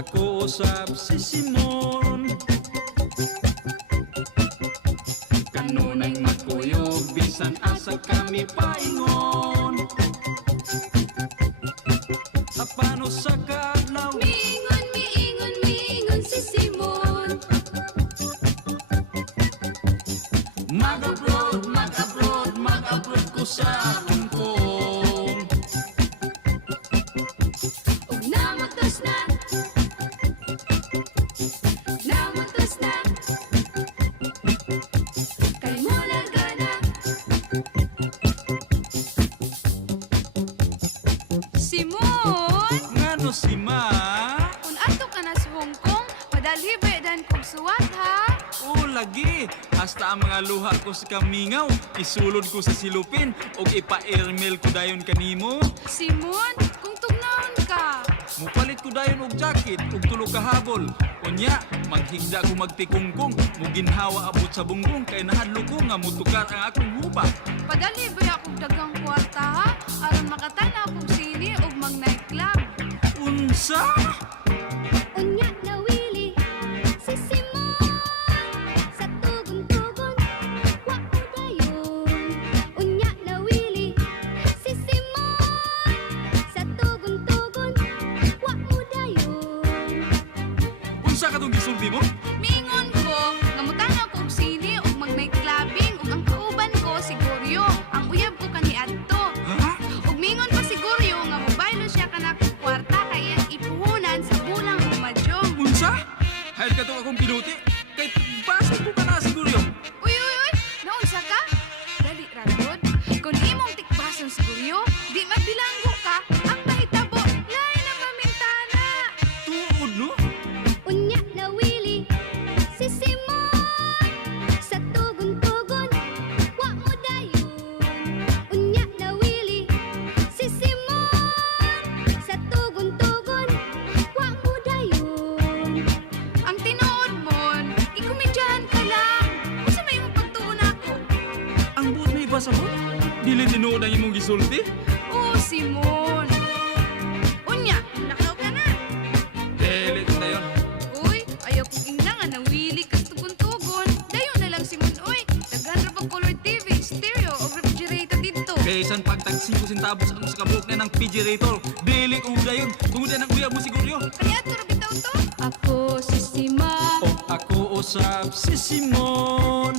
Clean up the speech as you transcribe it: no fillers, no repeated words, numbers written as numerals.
ako usab si Simon. Kanunay magkuyog bisan asa kami paingon. Apano sa kadlaw Miingon, miingon, miingon si Simon. Mag-abroad, mag-abroad, mag-abroad ko sa Hong Kong. Og namutos na, namutos na, kay mulaga na. Simon, Ngano si Ma? kung ato ka na sa Hong Kong, padalibre dan kong suwat ha. O lagi, hasta ang mga luha ko sa kamingaw, isulod ko sa silupin o ipa-airmail ko dayon kanimo. Simon, kung tugnaon ka. Mupalit ko dayon og jacket ug tulo ka habol. Unya, maghigda ko magtikungkong, muginhawa abot sa bunggong kay nahadlo ko nga mutukar ang akong hupa. Padalibre akong dagang kwarta ha, aron makatanaw kong sini ug mag nightclub. Unsa? Unya na Willie, si Simon, sa tugon-tugon, wa mo dayon. Unya na Willie, si Simon, sa tugon-tugon, wa mo dayon. Unsa ka tong gisulti mo? Mingon ko, nga mutanaw kong sini ug mag nightclubbing ug ang kauban ko si Goryo, ang uyab ko kaniadto. Ha? Ug mingon pa si Goryo nga mobaylo siya kanakong kwarta kay iyang ipuhunan sa bulang umadyong. Unsa? Hayal ka to akong pinuti. Kay basta ko ka na siguro yun. Uy, uy, uy! Naunsa ka? Dali, Ragod. Kung di mong tikbason si Goryo, di mabilanggo ka, ang mahitabo, lain ang pamintana. Tuod no? Unya na Willie, si Simon, sa tugon-tugon, wa mo dayon. Unya na Willie, si Simon, sa tugon-tugon, wa mo dayon. Ang tinuod mon, ikomedyahan ka lang. Unsa may imong pagtuon ako? Ang buot na ibasa mo? Dili tinuod ang imong gisulti? Oh, Simon. Unya, nakaw ka na. Dili ko dayon. Uy, ayaw kong ingnan na wili ka tugon-tugon. Dayo na lang, Simon. Uy, daghan ra pag color TV, stereo, o refrigerator dito. Kaysan pagtag 5 centavos ang sa kabuok na ng refrigerator. Dili ko dayon. Bungudan ang uyab mo siguro. Kaya ito bitaw to. Ako si Sima. O ako usab si Simon.